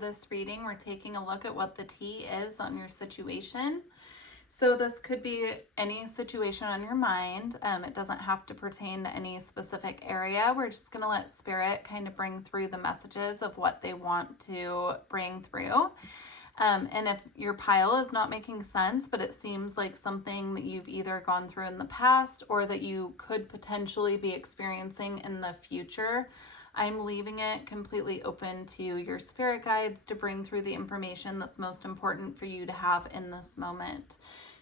this reading, we're taking a look at what the tea is on your situation. So this could be any situation on your mind. It doesn't have to pertain to any specific area. We're just going to let Spirit kind of bring through the messages of what they want to bring through. And if your pile is not making sense, but it seems like something that you've either gone through in the past or that you could potentially be experiencing in the future, I'm leaving it completely open to your spirit guides to bring through the information that's most important for you to have in this moment.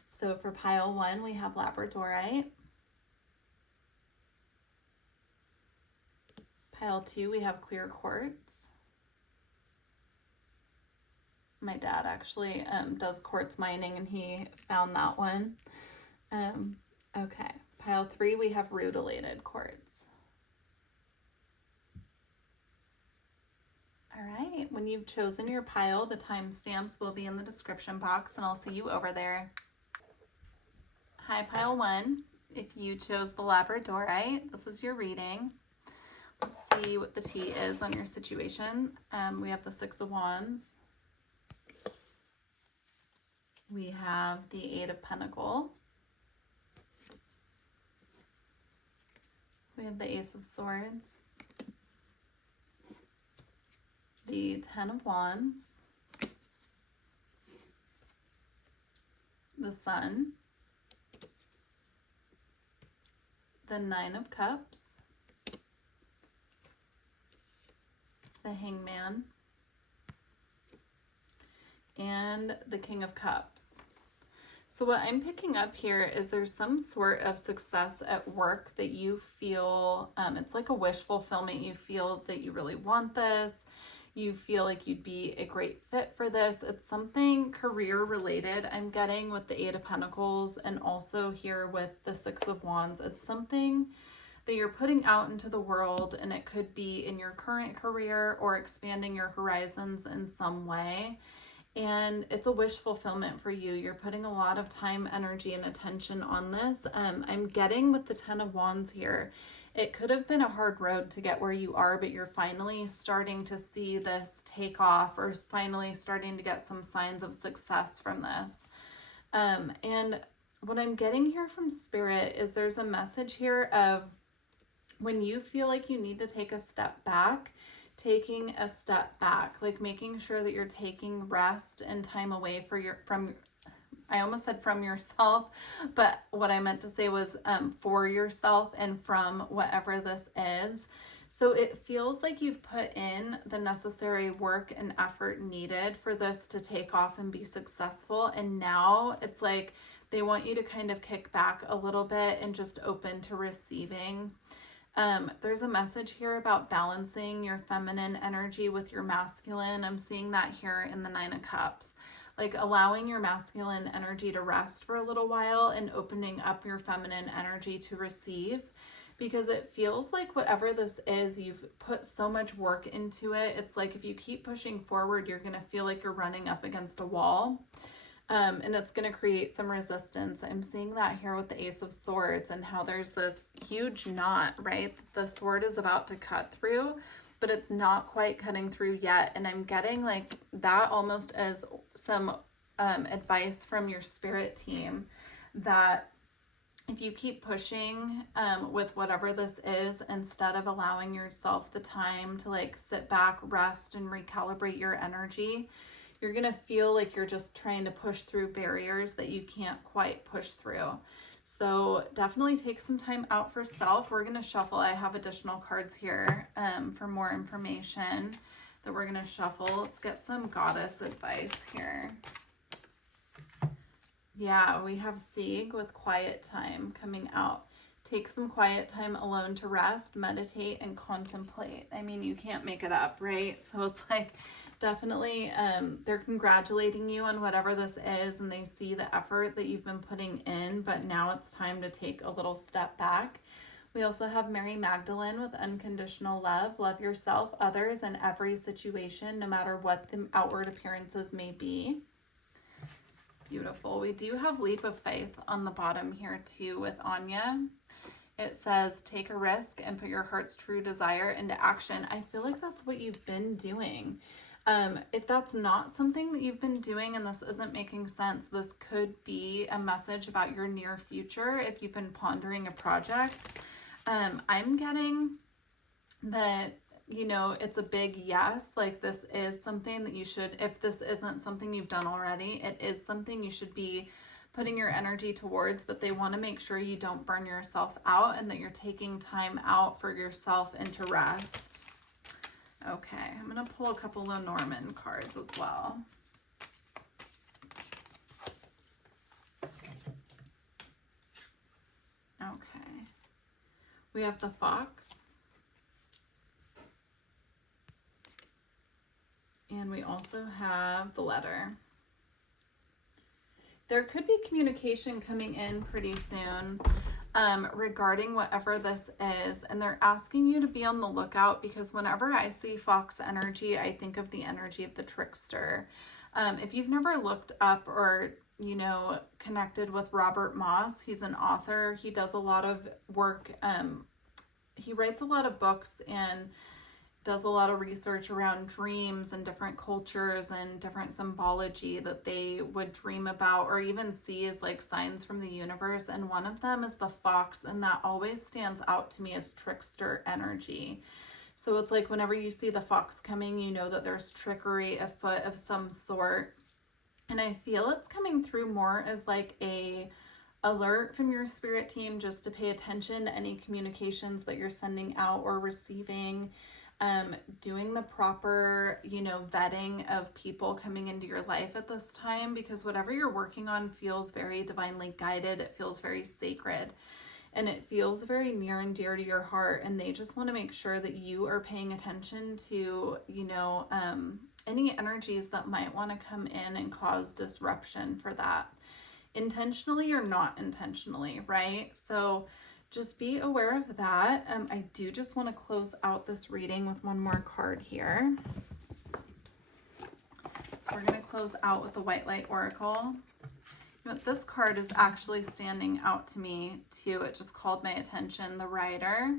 So for pile 1, we have labradorite. Pile 2, we have clear quartz. My dad actually does quartz mining, and he found that one. Okay, pile 3, we have rutilated quartz. All right, when you've chosen your pile, the timestamps will be in the description box, and I'll see you over there. Hi, pile 1. If you chose the labradorite, this is your reading. Let's see what the tea is on your situation. We have the 6 of Wands. We have the 8 of Pentacles. We have the Ace of Swords. The 10 of Wands. The Sun. The 9 of Cups. The Hangman. And the King of Cups. So what I'm picking up here is there's some sort of success at work that you feel, it's like a wish fulfillment. You feel that you really want this. You feel like you'd be a great fit for this. It's something career related, I'm getting, with the 8 of Pentacles, and also here with the 6 of Wands. It's something that you're putting out into the world, and it could be in your current career or expanding your horizons in some way. And it's a wish fulfillment for you. You're putting a lot of time, energy, and attention on this. I'm getting with the 10 of Wands here, it could have been a hard road to get where you are, but you're finally starting to see this take off, or finally starting to get some signs of success from this. And what I'm getting here from Spirit is there's a message here of when you feel like you need to take a step back, taking a step back, like making sure that you're taking rest and time away I almost said from yourself, but what I meant to say was for yourself and from whatever this is. So it feels like you've put in the necessary work and effort needed for this to take off and be successful. And now it's like they want you to kind of kick back a little bit and just open to receiving. There's a message here about balancing your feminine energy with your masculine. I'm seeing that here in the 9 of Cups, like allowing your masculine energy to rest for a little while and opening up your feminine energy to receive, because it feels like whatever this is, you've put so much work into it. It's like if you keep pushing forward, you're going to feel like you're running up against a wall. And it's going to create some resistance. I'm seeing that here with the Ace of Swords and how there's this huge knot, right? The sword is about to cut through, but it's not quite cutting through yet. And I'm getting like that almost as some advice from your spirit team, that if you keep pushing with whatever this is, instead of allowing yourself the time to like sit back, rest, and recalibrate your energy, you're going to feel like you're just trying to push through barriers that you can't quite push through. So definitely take some time out for self. We're going to shuffle. I have additional cards here for more information that we're going to shuffle. Let's get some goddess advice here. Yeah, we have Sieg with quiet time coming out. Take some quiet time alone to rest, meditate, and contemplate. I mean, you can't make it up, right? So it's like, definitely they're congratulating you on whatever this is, and they see the effort that you've been putting in, but now it's time to take a little step back. We also have Mary Magdalene with unconditional love. Love yourself, others, and every situation, no matter what the outward appearances may be. Beautiful. We do have leap of faith on the bottom here too with Anya. It says, take a risk and put your heart's true desire into action. I feel like that's what you've been doing. If that's not something that you've been doing and this isn't making sense, this could be a message about your near future if you've been pondering a project. I'm getting that, you know, it's a big yes. Like, this is something that you should, if this isn't something you've done already, it is something you should be putting your energy towards, but they want to make sure you don't burn yourself out and that you're taking time out for yourself and to rest. Okay, I'm going to pull a couple Lenormand cards as well. Okay. We have the Fox. And we also have the Letter. There could be communication coming in pretty soon regarding whatever this is. And they're asking you to be on the lookout, because whenever I see Fox energy, I think of the energy of the trickster. If you've never looked up or, you know, connected with Robert Moss, he's an author. He does a lot of work. He writes a lot of books and does a lot of research around dreams and different cultures and different symbology that they would dream about or even see as like signs from the universe. And one of them is the fox, and that always stands out to me as trickster energy. So it's like whenever you see the fox coming, you know that there's trickery afoot of some sort. And I feel it's coming through more as like a alert from your spirit team, just to pay attention to any communications that you're sending out or receiving. Doing the proper, you know, vetting of people coming into your life at this time, because whatever you're working on feels very divinely guided. It feels very sacred, and it feels very near and dear to your heart. And they just want to make sure that you are paying attention to, you know, any energies that might want to come in and cause disruption for that, intentionally or not intentionally, right? So just be aware of that. I do just want to close out this reading with one more card here. So we're going to close out with the White Light Oracle. You know, this card is actually standing out to me too. It just called my attention, the Rider.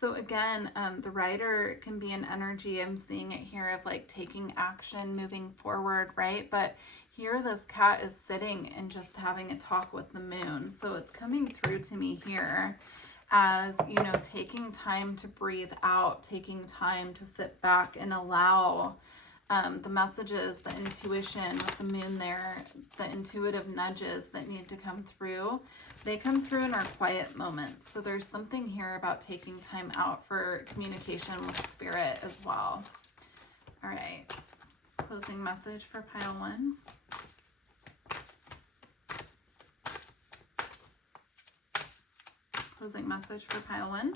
So again, the Rider can be an energy, I'm seeing it here, of like taking action, moving forward, right? But here this cat is sitting and just having a talk with the moon. So it's coming through to me here as, you know, taking time to breathe out, taking time to sit back and allow the messages, the intuition with the moon there, the intuitive nudges that need to come through. They come through in our quiet moments. So there's something here about taking time out for communication with spirit as well. All right. Closing message for pile 1. Closing message for pile 1.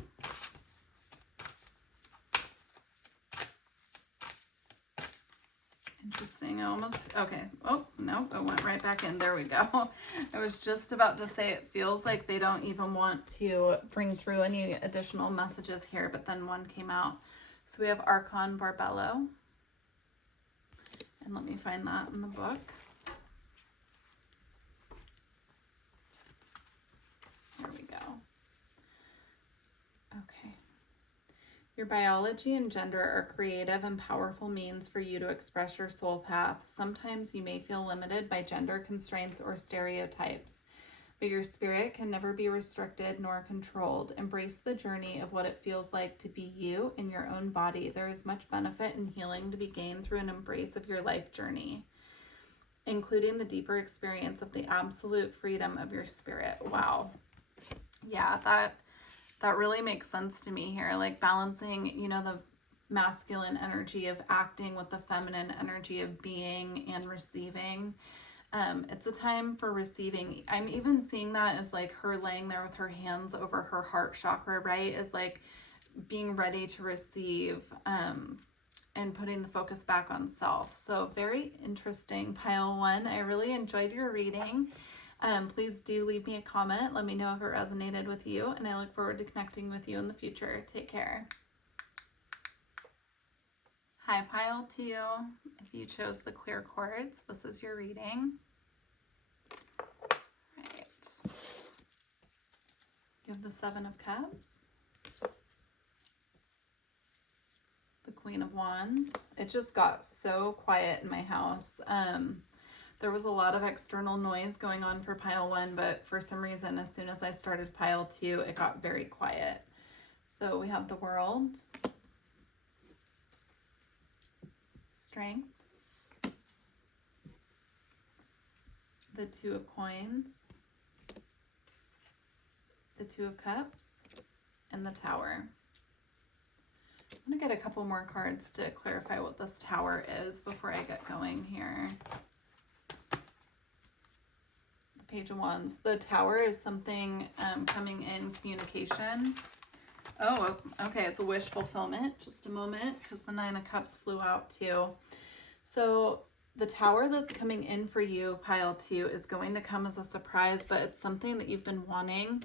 Interesting. Okay. Oh, no, it went right back in. There we go. I was just about to say it feels like they don't even want to bring through any additional messages here, but then one came out. So we have Archon Barbello. And let me find that in the book. There we go. Okay. Your biology and gender are creative and powerful means for you to express your soul path. Sometimes you may feel limited by gender constraints or stereotypes, but your spirit can never be restricted nor controlled. Embrace the journey of what it feels like to be you in your own body. There is much benefit and healing to be gained through an embrace of your life journey, including the deeper experience of the absolute freedom of your spirit. Wow. Yeah, that really makes sense to me here. Like balancing, you know, the masculine energy of acting with the feminine energy of being and receiving. It's a time for receiving. I'm even seeing that as like her laying there with her hands over her heart chakra, right? Is like being ready to receive and putting the focus back on self. So very interesting, pile 1. I really enjoyed your reading. Please do leave me a comment. Let me know if it resonated with you, and I look forward to connecting with you in the future. Take care. Hi, pile 2. If you chose the clear quartz, this is your reading. Right. You have the 7 of Cups, the the Queen of Wands. It just got so quiet in my house. There was a lot of external noise going on for pile 1, but for some reason, as soon as I started pile 2, it got very quiet. So we have the World, Strength, the Two of Coins, the Two of Cups, and the Tower. I'm going to get a couple more cards to clarify what this Tower is before I get going here. The Page of Wands. The Tower is something coming in communication. Oh, okay, it's a wish fulfillment. Just a moment, because the Nine of Cups flew out too. So the Tower that's coming in for you, pile 2, is going to come as a surprise, but it's something that you've been wanting,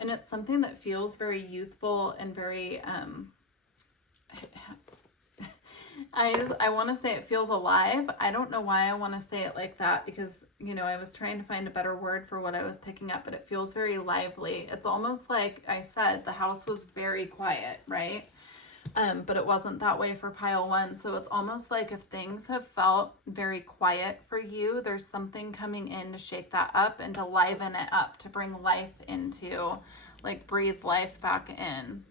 and it's something that feels very youthful and very I want to say it feels alive. I don't know why I want to say it like that, because, you know, I was trying to find a better word for what I was picking up, but it feels very lively. It's almost like I said, the house was very quiet, right? But it wasn't that way for pile 1. So it's almost like if things have felt very quiet for you, there's something coming in to shake that up and to liven it up, to bring life into, like, breathe life back in,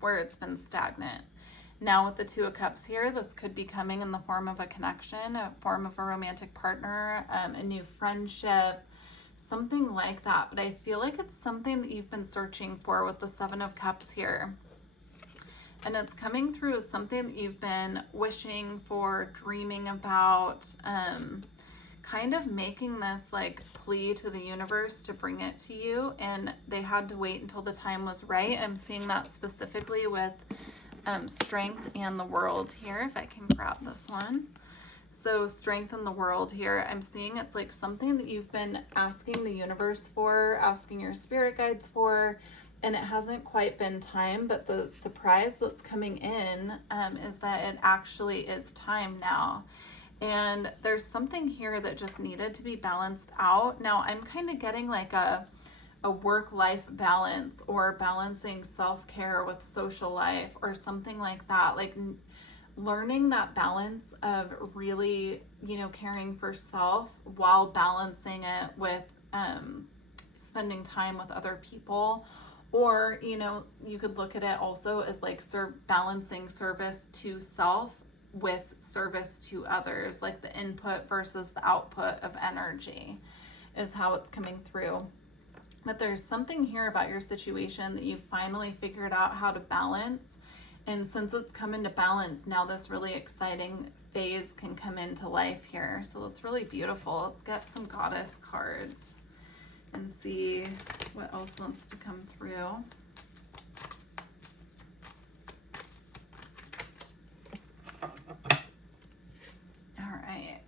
where it's been stagnant. Now with the Two of Cups here, this could be coming in the form of a connection, a form of a romantic partner, a new friendship, something like that. But I feel like it's something that you've been searching for with the Seven of Cups here. And it's coming through as something that you've been wishing for, dreaming about, kind of making this like plea to the universe to bring it to you. And they had to wait until the time was right. I'm seeing that specifically with Strength and the World here, if I can grab this one. So Strength and the World here, I'm seeing it's like something that you've been asking the universe for, asking your spirit guides for, and it hasn't quite been time, but the surprise that's coming in is that it actually is time now. And there's something here that just needed to be balanced out. Now I'm kind of getting like a work-life balance, or balancing self-care with social life, or something like that, like learning that balance of really, you know, caring for self while balancing it with spending time with other people. Or, you know, you could look at it also as like balancing service to self with service to others, like the input versus the output of energy is how it's coming through. But there's something here about your situation that you've finally figured out how to balance. And since it's come into balance, now this really exciting phase can come into life here. So it's really beautiful. Let's get some goddess cards and see what else wants to come through. All right.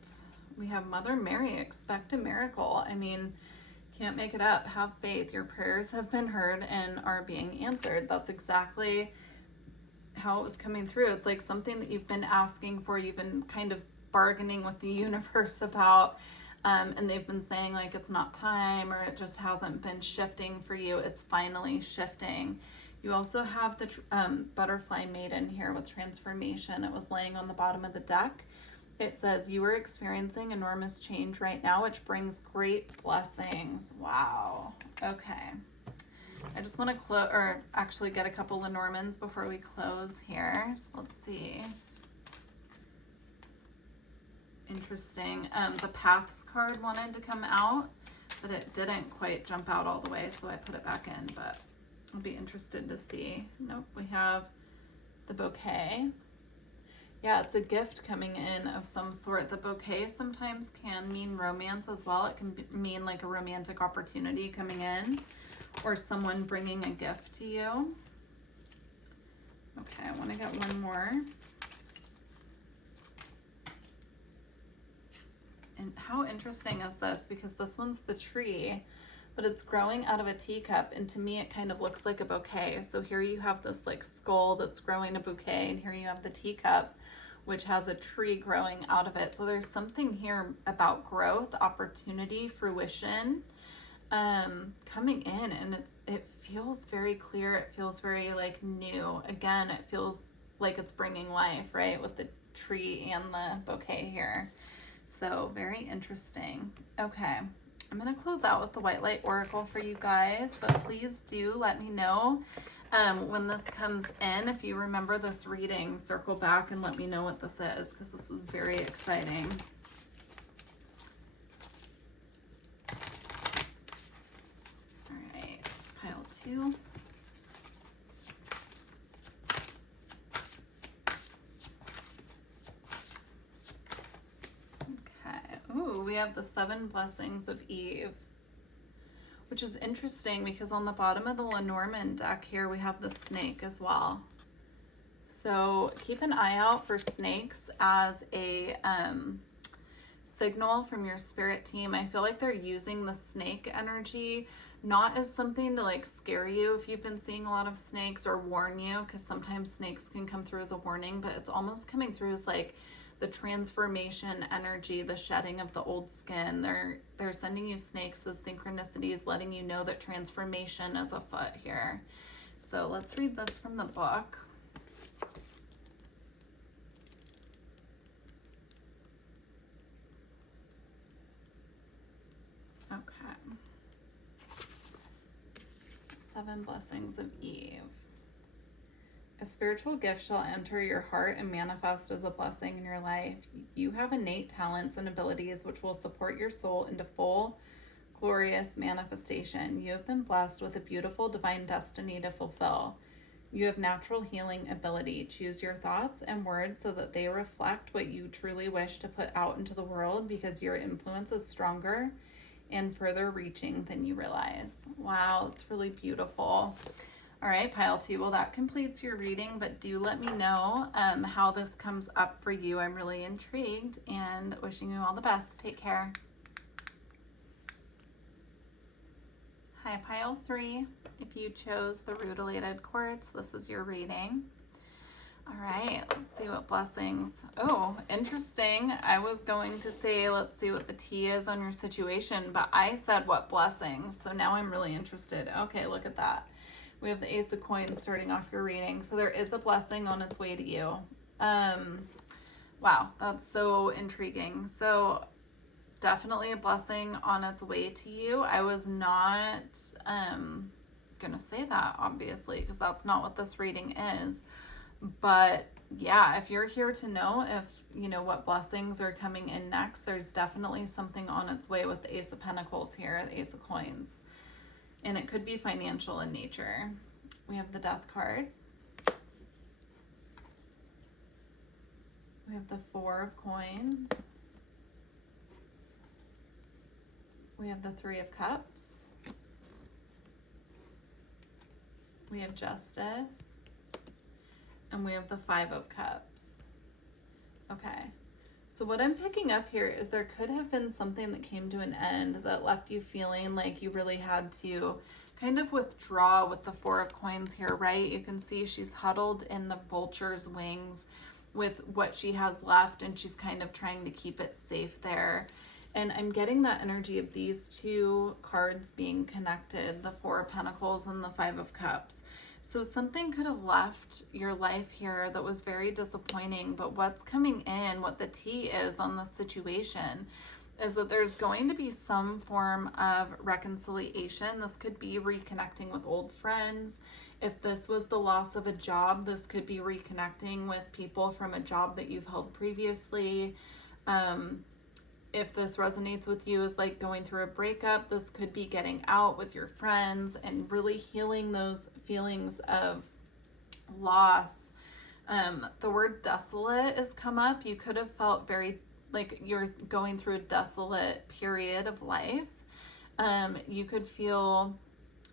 We have Mother Mary, expect a miracle. I mean, can't make it up. Have faith. Your prayers have been heard and are being answered. That's exactly how it was coming through. It's like something that you've been asking for, you've been kind of bargaining with the universe about, and they've been saying like it's not time, or it just hasn't been shifting for you. It's finally shifting. You also have the butterfly maiden here with transformation. It was laying on the bottom of the deck. It says, you are experiencing enormous change right now, which brings great blessings. Wow. Okay. I just want to close, or actually get a couple Lenormands before we close here. So let's see. Interesting. The Paths card wanted to come out, but it didn't quite jump out all the way, so I put it back in, but I'll be interested to see. Nope, we have the bouquet. Yeah, it's a gift coming in of some sort. The bouquet sometimes can mean romance as well. It can mean like a romantic opportunity coming in, or someone bringing a gift to you. Okay, I want to get one more. And how interesting is this? Because this one's the tree, but it's growing out of a teacup, and to me it kind of looks like a bouquet. So here you have this like skull that's growing a bouquet, and here you have the teacup, which has a tree growing out of it. So there's something here about growth, opportunity, fruition coming in, and it feels very clear. It feels very like new. Again, it feels like it's bringing life, right? With the tree and the bouquet here. So very interesting. Okay. I'm going to close out with the White Light Oracle for you guys, but please do let me know when this comes in. If you remember this reading, circle back and let me know what this is, because this is very exciting. All right, pile 2. Ooh, we have the 7 blessings of Eve, which is interesting because on the bottom of the Lenormand deck here, we have the snake as well. So keep an eye out for snakes as a signal from your spirit team. I feel like they're using the snake energy not as something to like scare you if you've been seeing a lot of snakes, or warn you, because sometimes snakes can come through as a warning, but it's almost coming through as like the transformation energy, the shedding of the old skin. They're sending you snakes as synchronicities, letting you know that transformation is afoot here. So let's read this from the book. Okay. 7 blessings of Eve. A spiritual gift shall enter your heart and manifest as a blessing in your life. You have innate talents and abilities which will support your soul into full, glorious manifestation. You have been blessed with a beautiful divine destiny to fulfill. You have natural healing ability. Choose your thoughts and words so that they reflect what you truly wish to put out into the world, because your influence is stronger and further reaching than you realize. Wow, that's really beautiful. All right, pile 2. Well, that completes your reading, but do let me know how this comes up for you. I'm really intrigued and wishing you all the best. Take care. Hi, pile 3. If you chose the rutilated quartz, this is your reading. All right, let's see what blessings. Oh, interesting. I was going to say, let's see what the T is on your situation, but I said what blessings. So now I'm really interested. Okay, look at that. We have the Ace of Coins starting off your reading. So there is a blessing on its way to you. Wow, that's so intriguing. So definitely a blessing on its way to you. I was not going to say that, obviously, because that's not what this reading is. But yeah, if you're here to know if, you know, what blessings are coming in next, there's definitely something on its way with the Ace of Pentacles here, the Ace of Coins. And it could be financial in nature. We have the Death card. We have the 4 of Coins. We have the 3 of Cups. We have Justice. And we have the 5 of Cups. Okay. So what I'm picking up here is there could have been something that came to an end that left you feeling like you really had to kind of withdraw with the 4 of Coins here, right? You can see she's huddled in the vulture's wings with what she has left, and she's kind of trying to keep it safe there. And I'm getting that energy of these 2 cards being connected, the 4 of Pentacles and the 5 of Cups. So something could have left your life here that was very disappointing, but what's coming in, what the T is on this situation, is that there's going to be some form of reconciliation. This could be reconnecting with old friends. If this was the loss of a job, this could be reconnecting with people from a job that you've held previously. If this resonates with you as like going through a breakup, this could be getting out with your friends and really healing those feelings of loss. The word desolate has come up. You could have felt very like you're going through a desolate period of life. You could feel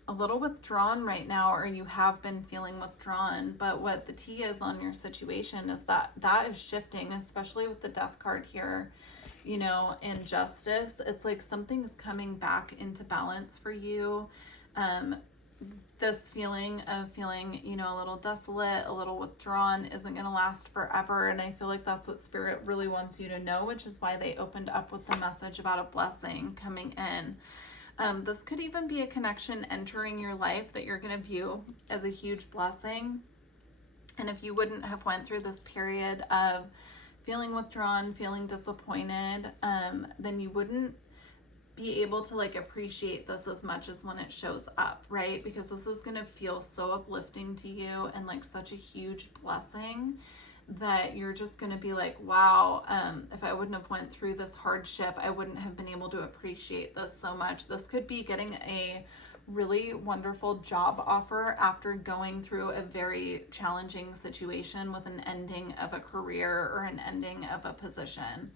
a little withdrawn right now, or you have been feeling withdrawn. But what the T is on your situation is that is shifting, especially with the Death card here. You know, in Justice, it's like something's coming back into balance for you. This feeling of feeling, you know, a little desolate, a little withdrawn isn't going to last forever. And I feel like that's what Spirit really wants you to know, which is why they opened up with the message about a blessing coming in. This could even be a connection entering your life that you're going to view as a huge blessing. And if you wouldn't have went through this period of feeling withdrawn, feeling disappointed, then you wouldn't be able to like appreciate this as much as when it shows up, right? Because this is going to feel so uplifting to you and like such a huge blessing that you're just going to be like, wow, if I wouldn't have went through this hardship, I wouldn't have been able to appreciate this so much. This could be getting a really wonderful job offer after going through a very challenging situation with an ending of a career or an ending of a position,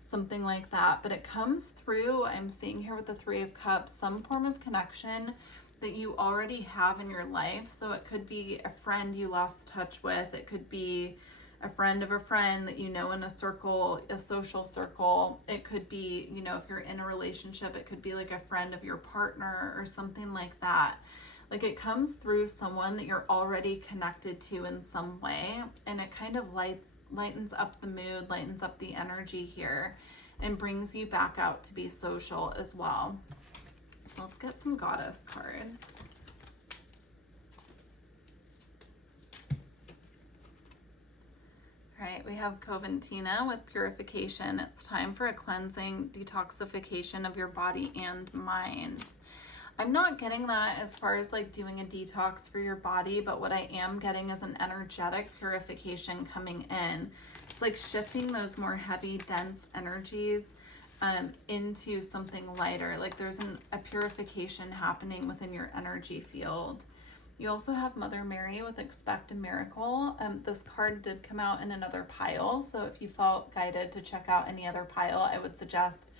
something like that. But it comes through, I'm seeing here with the Three of Cups, some form of connection that you already have in your life. So it could be a friend you lost touch with. It could be a friend of a friend that you know in a circle, a social circle. It could be, you know, if you're in a relationship, it could be like a friend of your partner or something like that. Like it comes through someone that you're already connected to in some way, and it kind of lightens up the mood, lightens up the energy here, and brings you back out to be social as well. So let's get some goddess cards. All right, we have Coventina with purification. It's time for a cleansing, detoxification of your body and mind. I'm not getting that as far as like doing a detox for your body, but what I am getting is an energetic purification coming in. It's like shifting those more heavy, dense energies into something lighter. Like there's a purification happening within your energy field. You also have Mother Mary with Expect a Miracle. This card did come out in another pile, so if you felt guided to check out any other pile, I would suggest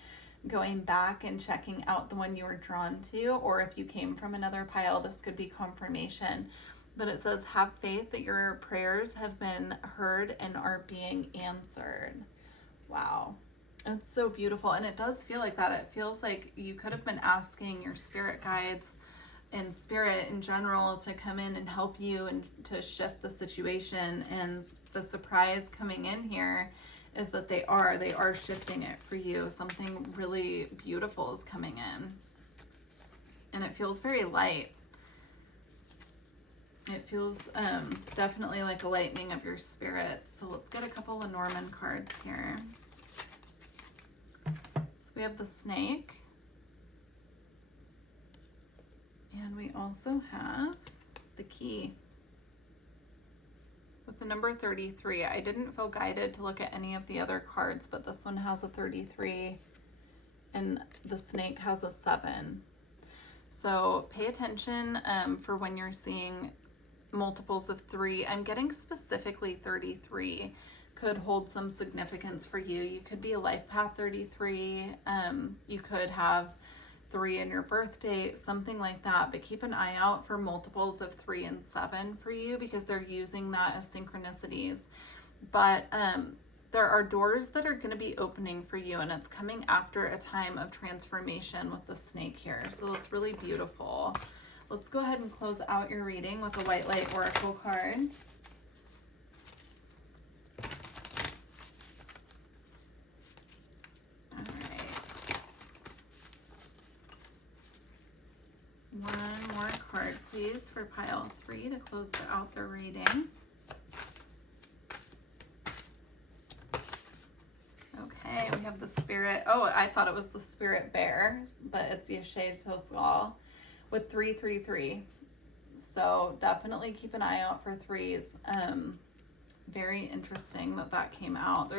going back and checking out the one you were drawn to, or if you came from another pile, this could be confirmation. But it says, have faith that your prayers have been heard and are being answered. Wow. It's so beautiful, and it does feel like that. It feels like you could have been asking your spirit guides and spirit in general to come in and help you and to shift the situation. And the surprise coming in here is that they are shifting it for you. Something really beautiful is coming in, and it feels very light. It feels definitely like a lightening of your spirit. So let's get a couple of Norman cards here. So we have the Snake. And we also have the Key with the number 33. I didn't feel guided to look at any of the other cards, but this one has a 33 and the Snake has a 7. So pay attention for when you're seeing multiples of 3. I'm getting specifically 33 could hold some significance for you. You could be a life path 33. You could have 3 in your birth date, something like that. But keep an eye out for multiples of 3 and 7 for you, because they're using that as synchronicities. But there are doors that are going to be opening for you, and it's coming after a time of transformation with the Snake here. So it's really beautiful. Let's go ahead and close out your reading with a White Light Oracle card. One more card, please, for pile 3 to close out the reading. Okay, we have the Spirit. Oh, I thought it was the Spirit Bear, but it's Yeshe Tosgal with 333. So definitely keep an eye out for 3s. Very interesting that came out.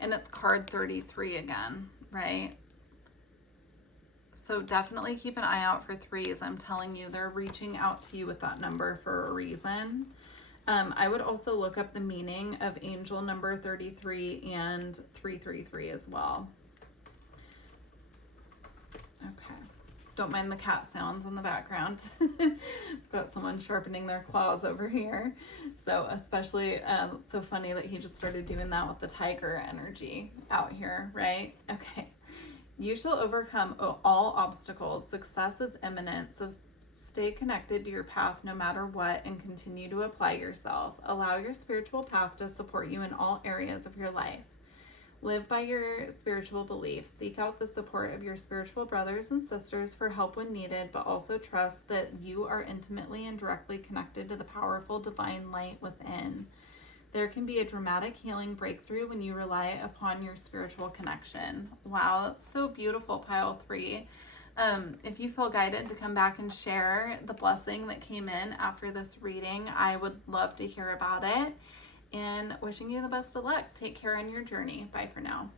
And it's card 33 again, right? So definitely keep an eye out for 3s. I'm telling you, they're reaching out to you with that number for a reason. I would also look up the meaning of angel number 33 and 333 as well. Okay. Don't mind the cat sounds in the background. I've got someone sharpening their claws over here. So especially, it's so funny that he just started doing that with the tiger energy out here, right? Okay. You shall overcome all obstacles. Success is imminent, so stay connected to your path no matter what and continue to apply yourself. Allow your spiritual path to support you in all areas of your life. Live by your spiritual beliefs. Seek out the support of your spiritual brothers and sisters for help when needed, but also trust that you are intimately and directly connected to the powerful divine light within. There can be a dramatic healing breakthrough when you rely upon your spiritual connection. Wow, that's so beautiful, pile 3. If you feel guided to come back and share the blessing that came in after this reading, I would love to hear about it. And wishing you the best of luck. Take care on your journey. Bye for now.